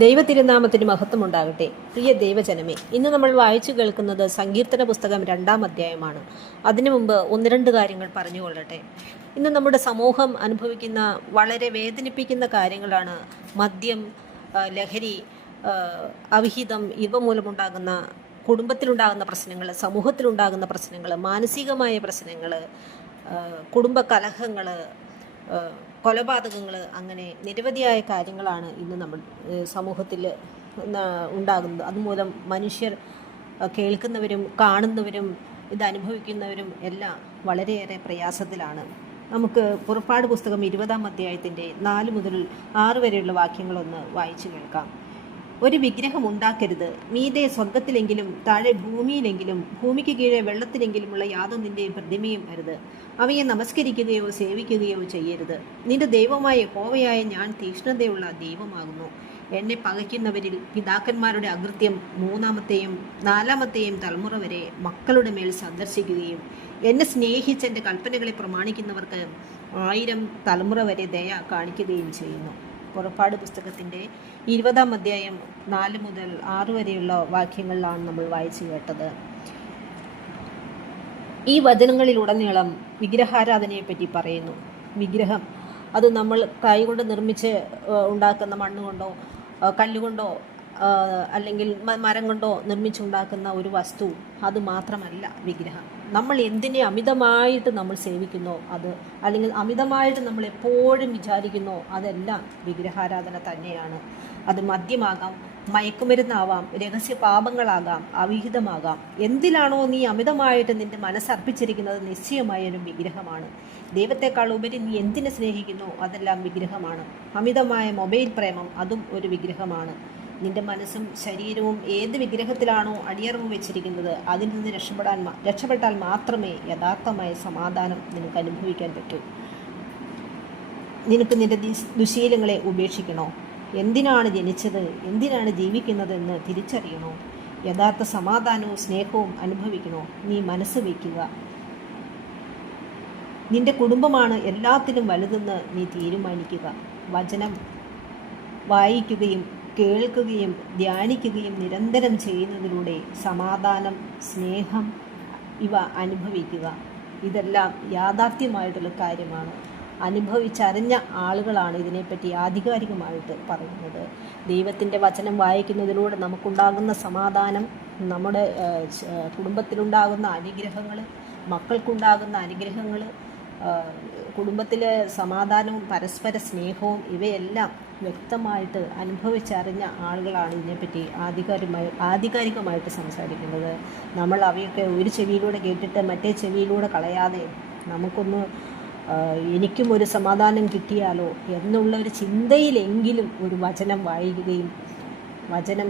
ദൈവതിരുനാമത്തിന് മഹത്വമുണ്ടാകട്ടെ. പ്രിയ ദൈവജനമേ ഇന്ന് നമ്മൾ വായിച്ചു കേൾക്കുന്നത് സങ്കീർത്തന പുസ്തകം രണ്ടാം അധ്യായമാണ്. അതിനു മുമ്പ് ഒന്ന് രണ്ട് കാര്യങ്ങൾ പറഞ്ഞുകൊള്ളട്ടെ. ഇന്ന് നമ്മുടെ സമൂഹം അനുഭവിക്കുന്ന വളരെ വേദനിപ്പിക്കുന്ന കാര്യങ്ങളാണ് മദ്യം ലഹരി അവിഹിതം ഇവ മൂലമുണ്ടാകുന്ന കുടുംബത്തിലുണ്ടാകുന്ന പ്രശ്നങ്ങൾ സമൂഹത്തിലുണ്ടാകുന്ന പ്രശ്നങ്ങൾ മാനസികമായ പ്രശ്നങ്ങൾ കുടുംബ കലഹങ്ങൾ കൊലപാതകങ്ങൾ അങ്ങനെ നിരവധിയായ കാര്യങ്ങളാണ് ഇന്ന് നമ്മൾ സമൂഹത്തിൽ ഉണ്ടാകുന്നത്. അതുമൂലം മനുഷ്യർ കേൾക്കുന്നവരും കാണുന്നവരും ഇത് അനുഭവിക്കുന്നവരും എല്ലാം വളരെയേറെ പ്രയാസത്തിലാണ്. നമുക്ക് പുറപ്പാട് പുസ്തകം ഇരുപതാം അധ്യായത്തിന്റെ നാല് മുതൽ ആറ് വരെയുള്ള വാക്യങ്ങളൊന്ന് വായിച്ചു കേൾക്കാം. ഒരു വിഗ്രഹം ഉണ്ടാക്കരുത്. മീതെ സ്വർഗത്തിലെങ്കിലും താഴെ ഭൂമിയിലെങ്കിലും ഭൂമിക്ക് കീഴെ വെള്ളത്തിലെങ്കിലുമുള്ള യാതൊന്നിന്റെയും പ്രതിമയും അരുത്. അവയെ നമസ്കരിക്കുകയോ സേവിക്കുകയോ ചെയ്യരുത്. നിന്റെ ദൈവമായ കോവയായ ഞാൻ തീക്ഷ്ണതയുള്ള ദൈവമാകുന്നു. എന്നെ പകയ്ക്കുന്നവരിൽ പിതാക്കന്മാരുടെ അകൃത്യം മൂന്നാമത്തെയും നാലാമത്തെയും തലമുറ വരെ മക്കളുടെ മേൽ സന്ദർശിക്കുകയും എന്നെ സ്നേഹിച്ച് എന്റെ കൽപ്പനകളെ പ്രമാണിക്കുന്നവർക്ക് ആയിരം തലമുറ വരെ ദയ കാണിക്കുകയും ചെയ്യുന്നു. പുറപ്പാട് പുസ്തകത്തിന്റെ ഇരുപതാം അധ്യായം നാല് മുതൽ ആറ് വരെയുള്ള വാക്യങ്ങളിലാണ് നമ്മൾ വായിച്ചു കേട്ടത്. ഈ വചനങ്ങളിലുടനീളം വിഗ്രഹാരാധനയെപ്പറ്റി പറയുന്നു. വിഗ്രഹം അത് നമ്മൾ കൈകൊണ്ട് നിർമ്മിച്ച് ഉണ്ടാക്കുന്ന മണ്ണുകൊണ്ടോ കല്ലുകൊണ്ടോ അല്ലെങ്കിൽ മരം കൊണ്ടോ നിർമ്മിച്ചുണ്ടാക്കുന്ന ഒരു വസ്തു അത് മാത്രമല്ല വിഗ്രഹം. നമ്മൾ എന്തിനെ അമിതമായിട്ട് നമ്മൾ സേവിക്കുന്നോ അത് അല്ലെങ്കിൽ അമിതമായിട്ട് നമ്മൾ എപ്പോഴും വിചാരിക്കുന്നോ അതെല്ലാം വിഗ്രഹാരാധന തന്നെയാണ്. അത് മദ്യമാകാം മയക്കുമരുന്നാവാം രഹസ്യ പാപങ്ങളാകാം അവിഹിതമാകാം. എന്തിലാണോ നീ അമിതമായിട്ട് നിന്റെ മനസ്സർപ്പിച്ചിരിക്കുന്നത് നിശ്ചയമായൊരു വിഗ്രഹമാണ്. ദൈവത്തെക്കാൾ ഉപരി നീ എന്തിനെ സ്നേഹിക്കുന്നു അതെല്ലാം വിഗ്രഹമാണ്. അമിതമായ മൊബൈൽ പ്രേമം അതും ഒരു വിഗ്രഹമാണ്. നിന്റെ മനസ്സും ശരീരവും ഏത് വിഗ്രഹത്തിലാണോ അടിയറവ് വെച്ചിരിക്കുന്നത് അതിൽ നിന്ന് രക്ഷപ്പെടാൻ രക്ഷപ്പെട്ടാൽ മാത്രമേ യഥാർത്ഥമായ സമാധാനം നിനക്ക് അനുഭവിക്കാൻ പറ്റൂ. നിനക്ക് നിന്റെ ദുശീലങ്ങളെ ഉപേക്ഷിക്കണോ? എന്തിനാണ് ജനിച്ചത്? എന്തിനാണ് ജീവിക്കുന്നതെന്ന് തിരിച്ചറിയണോ? യഥാർത്ഥ സമാധാനവും സ്നേഹവും അനുഭവിക്കണോ? നീ മനസ്സ് വയ്ക്കുക നിന്റെ കുടുംബമാണ് എല്ലാത്തിനും വലുതെന്ന് നീ തീരുമാനിക്കുക. വചനം വായിക്കുകയും കേൾക്കുകയും ധ്യാനിക്കുകയും നിരന്തരം ചെയ്യുന്നതിലൂടെ സമാധാനം സ്നേഹം ഇവ അനുഭവിക്കുക. ഇതെല്ലാം യാഥാർത്ഥ്യമായിട്ടുള്ള കാര്യമാണ്. അനുഭവിച്ചറിഞ്ഞ ആളുകളാണ് ഇതിനെപ്പറ്റി ആധികാരികമായിട്ട് പറയുന്നത്. ദൈവത്തിന്റെ വചനം വായിക്കുന്നതിലൂടെ നമുക്കുണ്ടാകുന്ന സമാധാനം നമ്മുടെ കുടുംബത്തിലുണ്ടാകുന്ന അനുഗ്രഹങ്ങൾ മക്കൾക്കുണ്ടാകുന്ന അനുഗ്രഹങ്ങൾ കുടുംബത്തിലെ സമാധാനവും പരസ്പര സ്നേഹവും ഇവയെല്ലാം വ്യക്തമായിട്ട് അനുഭവിച്ചറിഞ്ഞ ആളുകളാണ് ഇതിനെപ്പറ്റി ആധികാരികമായി ആധികാരികമായിട്ട് സംസാരിക്കുന്നത്. നമ്മൾ അവയൊക്കെ ഒരു ചെവിയിലൂടെ കേട്ടിട്ട് മറ്റേ ചെവിയിലൂടെ കളയാതെ നമുക്കൊന്ന് എനിക്കും ഒരു സമാധാനം കിട്ടിയാലോ എന്നുള്ള ഒരു ചിന്തയിലെങ്കിലും ഒരു വചനം വായിക്കുകയും വചനം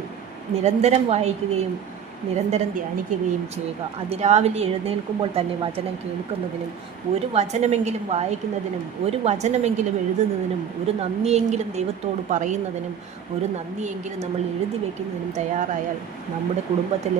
നിരന്തരം വായിക്കുകയും നിരന്തരം ധ്യാനിക്കുകയും ചെയ്യുക. അതിരാവിലെ എഴുന്നേൽക്കുമ്പോൾ തന്നെ വചനം കേൾക്കുന്നതിനും ഒരു വചനമെങ്കിലും വായിക്കുന്നതിനും ഒരു വചനമെങ്കിലും എഴുതുന്നതിനും ഒരു നന്ദിയെങ്കിലും ദൈവത്തോട് പറയുന്നതിനും ഒരു നന്ദിയെങ്കിലും നമ്മൾ എഴുതി വയ്ക്കുന്നതിനും തയ്യാറായാൽ നമ്മുടെ കുടുംബത്തിൽ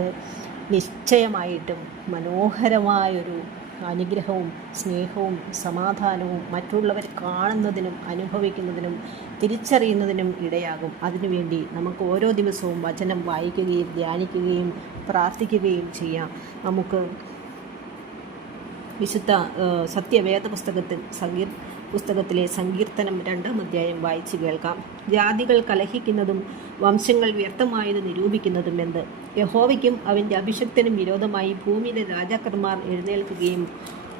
നിശ്ചയമായിട്ടും മനോഹരമായൊരു അനുഗ്രഹവും സ്നേഹവും സമാധാനവും മറ്റുള്ളവർ കാണുന്നതിനും അനുഭവിക്കുന്നതിനും തിരിച്ചറിയുന്നതിനും ഇടയാകും. അതിനുവേണ്ടി നമുക്ക് ഓരോ ദിവസവും വചനം വായിക്കുകയും ധ്യാനിക്കുകയും പ്രാർത്ഥിക്കുകയും ചെയ്യാം. നമുക്ക് വിശുദ്ധ സത്യവേദ പുസ്തകത്തിൽ സങ്കീർ പുസ്തകത്തിലെ സങ്കീർത്തനം രണ്ടാം അധ്യായം വായിച്ചു കേൾക്കാം. ജാതികൾ കലഹിക്കുന്നതും വംശങ്ങൾ വ്യർത്ഥമായത് നിരൂപിക്കുന്നതും എന്ത്? യഹോവയ്ക്കും അവന്റെ അഭിഷക്തനും വിരോധമായി ഭൂമിയിലെ രാജാക്കന്മാർ എഴുന്നേൽക്കുകയും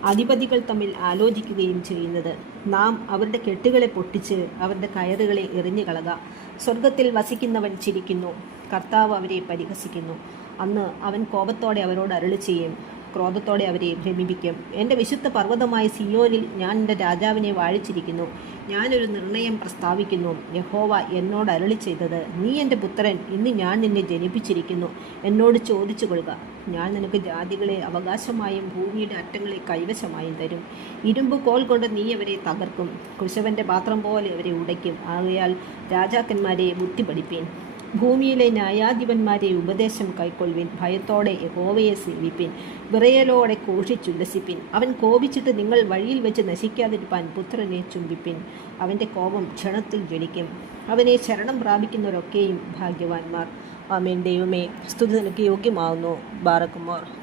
അധിപതികൾ തമ്മിൽ ആലോചിക്കുകയും ചെയ്യുന്നത്. നാം അവരുടെ കെട്ടുകളെ പൊട്ടിച്ച് അവരുടെ കയറുകളെ എറിഞ്ഞു കളക. സ്വർഗത്തിൽ വസിക്കുന്നവൻ ചിരിക്കുന്നു. കർത്താവ് അവരെ പരിഹസിക്കുന്നു. അന്ന് അവൻ കോപത്തോടെ അവരോട് അരുളി ചെയ്യും ക്രോധത്തോടെ അവരെ ഭ്രമിപ്പിക്കും. എന്റെ വിശുദ്ധ പർവതമായ സിയോനിൽ ഞാൻ എന്റെ രാജാവിനെ വാഴിച്ചിരിക്കുന്നു. ഞാനൊരു നിർണയം പ്രസ്താവിക്കുന്നു. യഹോവ എന്നോട് അരുളി ചെയ്തത് നീ എന്റെ പുത്രൻ ഇന്ന് ഞാൻ നിന്നെ ജനിപ്പിച്ചിരിക്കുന്നു. എന്നോട് ചോദിച്ചു കൊള്ളുക ഞാൻ നിനക്ക് ജാതികളെ അവകാശമായും ഭൂമിയുടെ അറ്റങ്ങളെ കൈവശമായും തരും. ഇരുമ്പ് കോൽ കൊണ്ട് നീ അവരെ തകർക്കും. കുശവന്റെ പാത്രം പോലെ അവരെ ഉടയ്ക്കും. ആകയാൽ രാജാക്കന്മാരെ ബുദ്ധി പഠിപ്പീൻ ഭൂമിയിലെ ന്യായാധിപന്മാരെ ഉപദേശം കൈക്കൊള്ളുവിൻ. ഭയത്തോടെ യഹോവയെ സേവിപ്പിൻ. വിറയലോടെ ഘോഷിച്ചുല്ലസിപ്പിൻ. അവൻ കോപിച്ചിട്ട് നിങ്ങൾ വഴിയിൽ വെച്ച് നശിക്കാതിരിപ്പാൻ പുത്രനെ ചുംബിപ്പിൻ. അവന്റെ കോപം ക്ഷണത്തിൽ ജനിക്കും അവനെ ശരണം പ്രാപിക്കുന്നവരൊക്കെയും ഭാഗ്യവാന്മാർ. ആമേൻ. ദൈവമേ സ്തുതി നിനക്ക് യോഗ്യമാവുന്നു ബാറക്കുമോർ.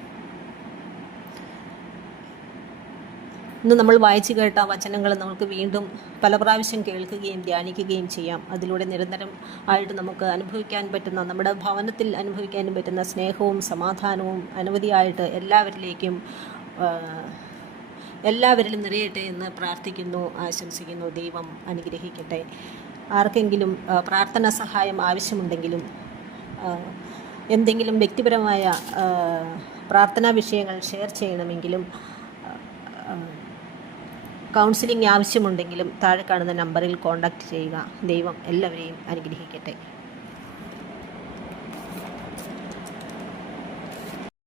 ഇന്ന് നമ്മൾ വായിച്ചു കേട്ട വചനങ്ങൾ നമുക്ക് വീണ്ടും പല പ്രാവശ്യം കേൾക്കുകയും ധ്യാനിക്കുകയും ചെയ്യാം. അതിലൂടെ നിരന്തരം ആയിട്ട് നമുക്ക് അനുഭവിക്കാൻ പറ്റുന്ന നമ്മുടെ ഭവനത്തിൽ അനുഭവിക്കാനും പറ്റുന്ന സ്നേഹവും സമാധാനവും അനവധിയായിട്ട് എല്ലാവരിലേക്കും എല്ലാവരിലും നിറയട്ടെ എന്ന് പ്രാർത്ഥിക്കുന്നു ആശംസിക്കുന്നു ദൈവം അനുഗ്രഹിക്കട്ടെ. ആർക്കെങ്കിലും പ്രാർത്ഥന സഹായം ആവശ്യമുണ്ടെങ്കിലും എന്തെങ്കിലും വ്യക്തിപരമായ പ്രാർത്ഥനാ വിഷയങ്ങൾ ഷെയർ ചെയ്യണമെങ്കിലും കൗൺസിലിംഗ് ആവശ്യമുണ്ടെങ്കിലും താഴെ കാണുന്ന നമ്പറിൽ കോൺടാക്റ്റ് ചെയ്യുക. ദൈവം എല്ലാവരെയും അനുഗ്രഹിക്കട്ടെ.